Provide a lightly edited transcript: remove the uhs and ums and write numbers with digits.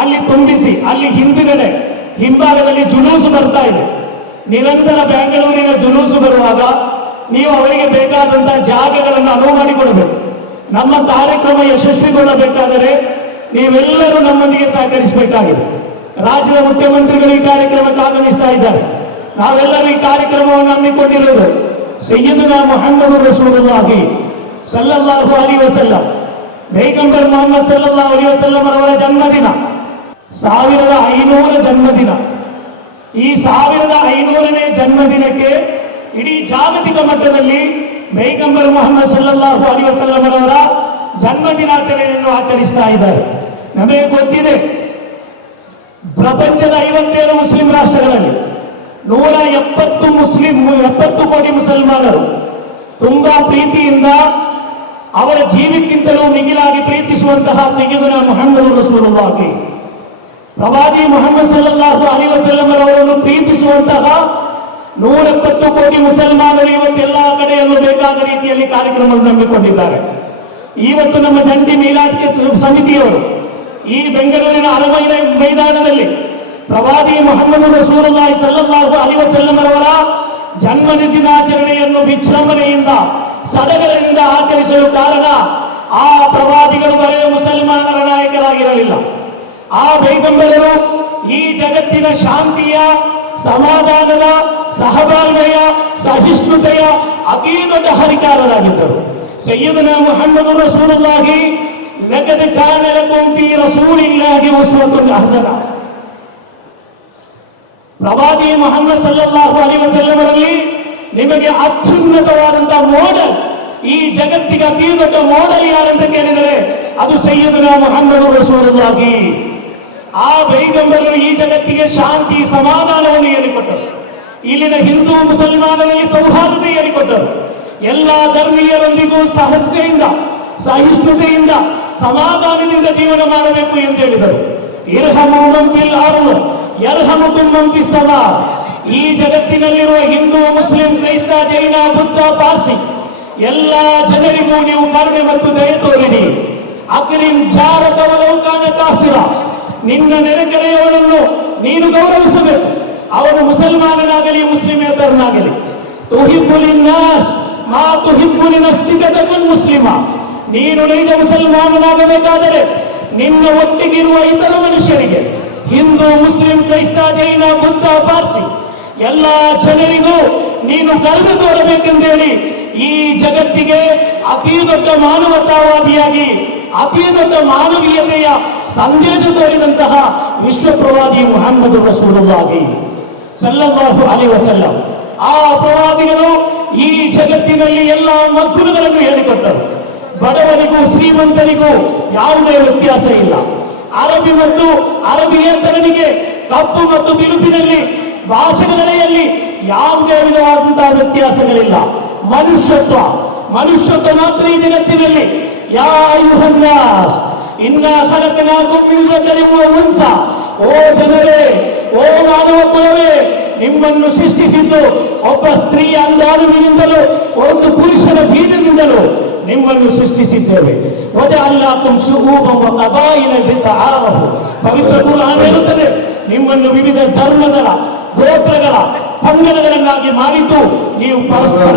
ಅಲ್ಲಿ ತುಂಬಿಸಿ, ಅಲ್ಲಿ ಹಿಂದಿನಡೆ ಹಿಂಭಾಗದಲ್ಲಿ ಜುಲೂಸು ಬರ್ತಾ ಇದೆ. ನಿರಂತರ ಬೆಂಗಳೂರಿನ ಜುಲೂಸು ಬರುವಾಗ ನೀವು ಅವರಿಗೆ ಬೇಕಾದಂತಹ ಜಾಗಗಳನ್ನು ಅನುವು ಮಾಡಿಕೊಡಬೇಕು. ನಮ್ಮ ಕಾರ್ಯಕ್ರಮ ಯಶಸ್ವಿಗೊಳ್ಳಬೇಕಾದರೆ ನೀವೆಲ್ಲರೂ ನಮ್ಮೊಂದಿಗೆ ಸಹಕರಿಸಬೇಕಾಗಿದೆ. ರಾಜ್ಯದ ಮುಖ್ಯಮಂತ್ರಿಗಳು ಈ ಕಾರ್ಯಕ್ರಮಕ್ಕೆ ಆಗಮಿಸ್ತಾ ಇದ್ದಾರೆ. ನಾವೆಲ್ಲರೂ ಈ ಕಾರ್ಯಕ್ರಮವನ್ನು ಹಮ್ಮಿಕೊಂಡಿರುವುದು ಸಯ್ಯದುನಾ ಮುಹಮ್ಮದ್ ರಸೂಲುಲ್ಲಾಹಿ ಸಲ್ಲಲ್ಲಾಹು ಅಲೈಹಿ ವಸಲ್ಲಂ, ಪೈಗಂಬರ್ ಮುಹಮ್ಮದ್ ಸಲ್ಲಲ್ಲಾಹು ಅಲೈಹಿ ವಸಲ್ಲಂ ಅವರ ಜನ್ಮದಿನ 1500 ಜನ್ಮದಿನ. ಈ 1500ನೇ ಜನ್ಮದಿನಕ್ಕೆ ಇಡೀ ಜಾಗತಿಕ ಮಟ್ಟದಲ್ಲಿ ಪೈಗಂಬರ್ ಮುಹಮ್ಮದ್ ಸಲ್ಲಲ್ಲಾಹು ಅಲೈಹಿ ವಸಲ್ಲಂ ಅವರ ಜನ್ಮದಿನಾಚರಣೆಯನ್ನು ಆಚರಿಸ್ತಾ ಇದ್ದಾರೆ. ನಮಗೆ ಗೊತ್ತಿದೆ, ಪ್ರಪಂಚದ 57 ಮುಸ್ಲಿಂ ರಾಷ್ಟ್ರಗಳಲ್ಲಿ 170 ಕೋಟಿ ಮುಸಲ್ಮಾನರು ತುಂಬಾ ಪ್ರೀತಿಯಿಂದ ಅವರ ಜೀವಕ್ಕಿಂತಲೂ ಮಿಗಿಲಾಗಿ ಪ್ರೀತಿಸುವಂತಹ ಸಯ್ಯದುನಾ ಮುಹಮ್ಮದ್ ರಸೂಲುಲ್ಲಾಹಿ, ಪ್ರವಾದಿ ಮುಹಮ್ಮದ್ ಸಲ್ಲಲ್ಲಾಹು ಅಲೈಹಿ ವಸಲ್ಲಂ ಅವರನ್ನು ಪ್ರೀತಿಸುವಂತಹ 170 ಕೋಟಿ ಮುಸಲ್ಮಾನರು ಇವತ್ತೆಲ್ಲ ಕಡೆಯಲ್ಲೂ ಬೇಕಾದ ರೀತಿಯಲ್ಲಿ ಕಾರ್ಯಕ್ರಮವನ್ನು ನಂಬಿಕೊಂಡಿದ್ದಾರೆ. ಇವತ್ತು ನಮ್ಮ ಜಂಟಿ ಮೀಲಾದ್ ಸಮಿತಿಯವರು ಈ ಬೆಂಗಳೂರಿನ ಅರಮೈನ ಮೈದಾನದಲ್ಲಿ ಪ್ರವಾದಿ ಮುಹಮ್ಮದ್ ರಸೂಲುಲ್ಲಾಹಿ ಸಲ್ಲಲ್ಲಾಹು ಅಲೈಹಿ ವಸಲ್ಲಂ ಅವರ ಜನ್ಮದಿನಾಚರಣೆಯನ್ನು ವಿಜೃಂಭಣೆಯಿಂದ ಸಡಗರದಿಂದ ಆಚರಿಸಲು ಕಾರಣ, ಆ ಪ್ರವಾದಿಗಳು ಬರೆಯ ಮುಸಲ್ಮಾನರ ನಾಯಕರಾಗಿರಲಿಲ್ಲ. ಆ ಪೈಗಂಬರರು ಈ ಜಗತ್ತಿನ ಶಾಂತಿಯ, ಸಮಾಧಾನದ, ಸಹಬಾಳ್ವೆಯ, ಸಹಿಷ್ಣುತೆಯ ಅತೀ ದೊಡ್ಡ ಹರಿಕಾರರಾಗಿದ್ದರು. ಸಯ್ಯದುನಾ ಮುಹಮ್ಮದ್ ರಸೂಲುಲ್ಲಾಹಿ ಲಕದ್ ಕಾನ ಲಕುಂ ಫೀ ರಸೂಲಿಲ್ಲಾಹಿ ಉಸ್ವತುನ್ ಹಸನ. ಪ್ರವಾದಿ ಮುಹಮ್ಮದ್ ಸಲ್ಲಲ್ಲಾಹು ಅಲೈಹಿ ವಸಲ್ಲಂ ಅವರಲ್ಲಿ ನಿಮಗೆ ಅತ್ಯುನ್ನತವಾದಂತಹ ಮೋಡಲ್, ಈ ಜಗತ್ತಿಗೆ ಅತೀ ದೊಡ್ಡ ಮೋಡಲ್ ಯಾರಂತ ಕೇಳಿದರೆ ಅದು ಸಯ್ಯದುನಾ ಮುಹಮ್ಮದ್ ರಸೂಲುಲ್ಲಾಹಿ. ಆ ಪೈಗಂಬರರು ಈ ಜಗತ್ತಿಗೆ ಶಾಂತಿ, ಸಮಾಧಾನವನ್ನು ಹೇಳಿಕೊಟ್ಟರು. ಇಲ್ಲಿನ ಹಿಂದೂ ಮುಸಲ್ಮಾನರಲ್ಲಿ ಸೌಹಾರ್ದತೆ ಹೇಳಿಕೊಟ್ಟರು. ಎಲ್ಲ ಧರ್ಮೀಯರೊಂದಿಗೂ ಸಹಸ್ಯೆಯಿಂದ, ಸಹಿಷ್ಣುತೆಯಿಂದ, ಸಮಾಧಾನದಿಂದ ಜೀವನ ಮಾಡಬೇಕು ಎಂದು ಹೇಳಿದರು. ಇರ್ಹಮು ಮನ್ ಫಿಲ್ ಅರ್ದ್ ಯರ್ಹಮುಕುಂ ಮನ್ ಫಿಸ್ ಸಮಾ. ಈ ಜಗತ್ತಿನಲ್ಲಿರುವ ಹಿಂದೂ, ಮುಸ್ಲಿಂ, ಕ್ರೈಸ್ತ, ಜೈನ, ಬುದ್ಧ, ಪಾರ್ಸಿ ಎಲ್ಲ ಜನರಿಗೂ ನೀವು ಕರುಣೆ ಮತ್ತು ದಯೆ ತೋರಿರಿ. ಅಕ್ರಿಮ್ ಜಾರಕ ವಲೌ ಕಾನ ಕಾಫಿರ. ನಿನ್ನ ನೆರೆಕೆರೆಯವರನ್ನು ನೀನು ಗೌರವಿಸಬೇಕು, ಅವನು ಮುಸಲ್ಮಾನನಾಗಲಿ ಮುಸ್ಲಿಮೇತರನಾಗಲಿ. ತುಹಿಬ್ಬು ಲಿನ್ನಾಸ್ ಮಾ ತುಹಿಬ್ಬು ಲಿನಫ್ಸಿಕ ತಕುನ್ ಮುಸ್ಲಿಮ. ನೀನು ನೈಜ ಮುಸಲ್ಮಾನನಾಗಬೇಕಾದರೆ ನಿನ್ನ ಒಟ್ಟಿಗಿರುವ ಇತರ ಮನುಷ್ಯರಿಗೆ, ಹಿಂದೂ, ಮುಸ್ಲಿಂ, ಕ್ರೈಸ್ತ, ಜೈನ, ಬುದ್ಧ, ಪಾರ್ಸಿ ಎಲ್ಲ ಜನರಿಗೂ ನೀನು ಕರುಣೆ ತೋರಬೇಕೆಂದೇಳಿ ಈ ಜಗತ್ತಿಗೆ ಅತೀ ದೊಡ್ಡ ಮಾನವತಾವಾದಿಯಾಗಿ, ಅತೀ ದೊಡ್ಡ ಮಾನವೀಯತೆಯ ಸಂದೇಶ ತೋರಿದಂತಹ ವಿಶ್ವ ಪ್ರವಾದಿ ಮುಹಮ್ಮದ್ ರಸೂಲುಲ್ಲಾಹಿ ಸಲ್ಲಲ್ಲಾಹು ಅಲೈಹಿ ವಸಲ್ಲಂ. ಆ ಪ್ರವಾದಿಗಳು ಈ ಜಗತ್ತಿನಲ್ಲಿ ಎಲ್ಲ ಮಕ್ಕಳುಗಳನ್ನು ಹೇಳಿಕೊಟ್ಟರು. ಬಡವನಿಗೂ ಶ್ರೀಮಂತನಿಗೂ ಯಾವುದೇ ವ್ಯತ್ಯಾಸ ಇಲ್ಲ. ಅರಬಿ ಮತ್ತು ಅರಬಿಯೇತರನಿಗೆ, ಕಪ್ಪು ಮತ್ತು ಬಿಳುಪಿನಲ್ಲಿ, ಭಾಷೆಗಳಲ್ಲಿ ಯಾವುದೇ ವಿಧವಾದಂತಹ ವ್ಯತ್ಯಾಸಗಳಿಲ್ಲ. ಮನುಷ್ಯತ್ವ ಮಾತ್ರ ಈ ಜಗತ್ತಿನಲ್ಲಿ. ಯಾ ಅಯ್ಯುಹನ್ ನಾಸ್ ಇನ್ನಾ ಖಲಕನಾಕುಂ ಮಿನ್ ದಕರಿನ್ ವ ಉನ್ಸಾ. ಓ ಜನರೇ, ಓ ಮಾನವ ಕುಲವೇ, ನಿಮ್ಮನ್ನು ಸೃಷ್ಟಿಸಿದ್ದು ಒಬ್ಬ ಸ್ತ್ರೀಯ ಅಂಗಾಲುವಿನಿಂದಲೂ ಒಂದು ಪುರುಷನ ಬೀಜದಿಂದಲೂ ನಿಮ್ಮನ್ನು ಸೃಷ್ಟಿಸಿದ್ದೇವೆ. ವಜಅಲ್ನಾಕುಂ ಶುಊಬನ್ ವ ಕಬಾಯಿಲ ಲಿತಆರಫು. ಪವಿತ್ರ ಕುರ್ಆನ್ ಹೇಳುತ್ತದೆ, ನಿಮ್ಮನ್ನು ವಿವಿಧ ಧರ್ಮಗಳ, ಗೋತ್ರಗಳ, ಪಂಗಡಗಳನ್ನಾಗಿ ಮಾಡಿದ್ದು ನೀವು ಪರಸ್ಪರ